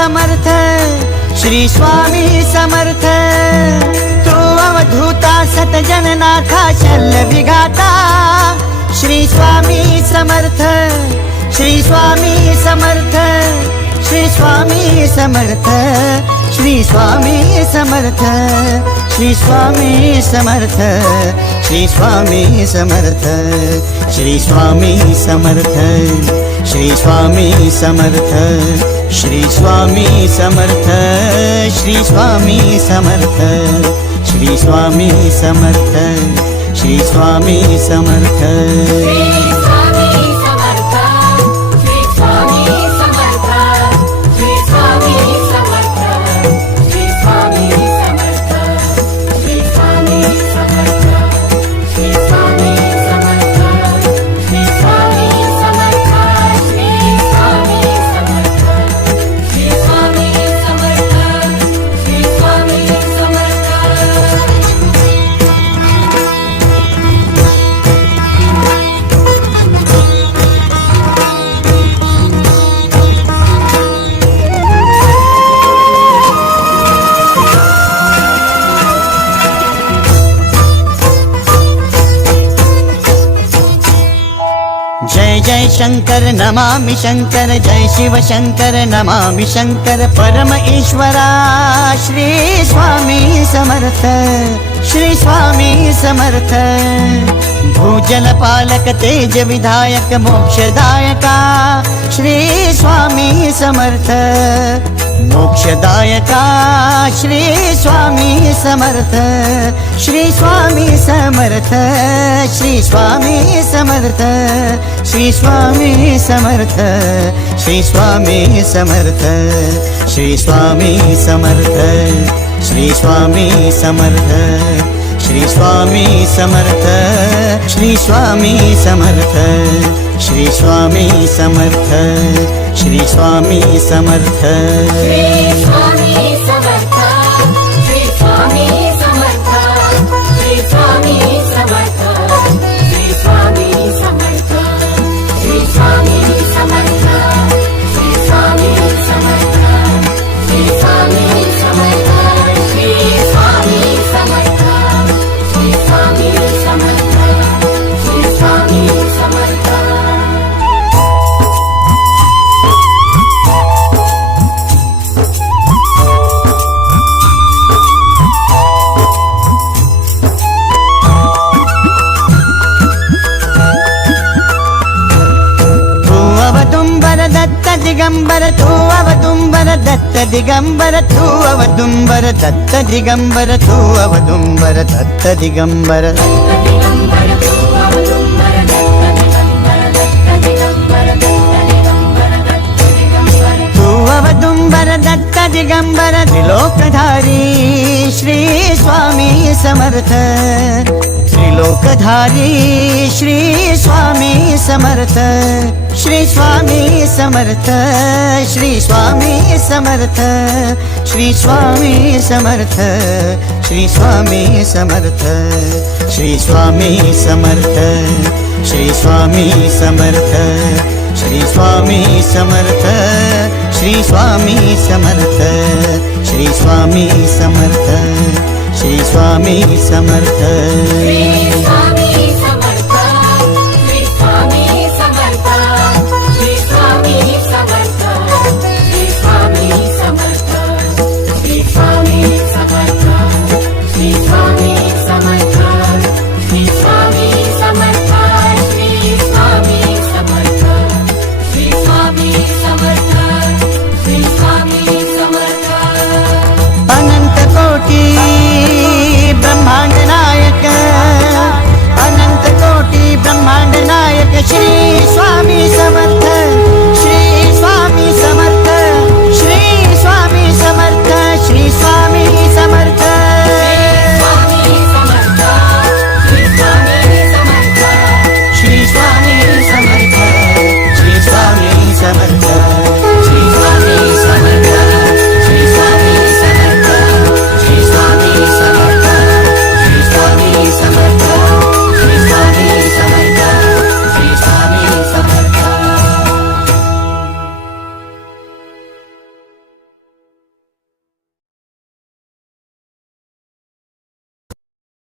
समर्थ, श्री स्वामी समर्थ. तू अवधूता सतजननाथा शल्य विघाता, श्री स्वामी समर्थ, श्री स्वामी समर्थ, श्री स्वामी समर्थ, श्री स्वामी समर्थ, श्री स्वामी समर्थ, श्री स्वामी समर्थ, श्री स्वामी समर्थ, श्री स्वामी समर्थ, श्री स्वामी समर्थ, श्री स्वामी समर्थ, श्री स्वामी समर्थ, श्री स्वामी समर्थ. जय जय शंकर नमामि शंकर, जय शिव शंकर नमामि शंकर. परम ईश्वरा श्री स्वामी समर्थ, श्री स्वामी समर्थ. भूजल पालक तेज विधायक मोक्षदायका, श्री स्वामी समर्थ. मोक्षदायका श्री स्वामी समर्थ, श्री स्वामी समर्थ, श्री स्वामी समर्थ, श्री स्वामी समर्थ, श्री स्वामी समर्थ, श्री स्वामी समर्थ, श्री स्वामी समर्थ, श्री स्वामी समर्थ, श्री स्वामी समर्थ, श्री स्वामी समर्थ, श्री स्वामी समर्थ. श्री स्वामी समर्थ, श्री स्वामी समर्थ, श्री स्वामी समर्थ, श्री स्वामी समर्थ, श्री स्वामी समर्थ, श्री स्वामी समर्थ, श्री स्वामी समर्थ, श्री स्वामी समर्थ, श्री स्वामी समर्थ, श्री स्वामी समर्थ. दिगंबर तू अवदुंबर दत्त दिगंबर तू अवदुंबर दत्त दिगंबर तू अवदुंबर दत्त दिगंबर. तू अवदुंबर दत्त दिगंबर त्रिलोकधारी श्री स्वामी समर्थ, त्रिलोकधारी श्री स्वामी समर्थ, श्री स्वामी समर्थ, श्री स्वामी समर्थ, श्री स्वामी समर्थ, श्री स्वामी समर्थ, श्री स्वामी समर्थ, श्री स्वामी समर्थ, श्री स्वामी समर्थ, श्री स्वामी समर्थ, श्री स्वामी समर्थ, श्री स्वामी समर्थ.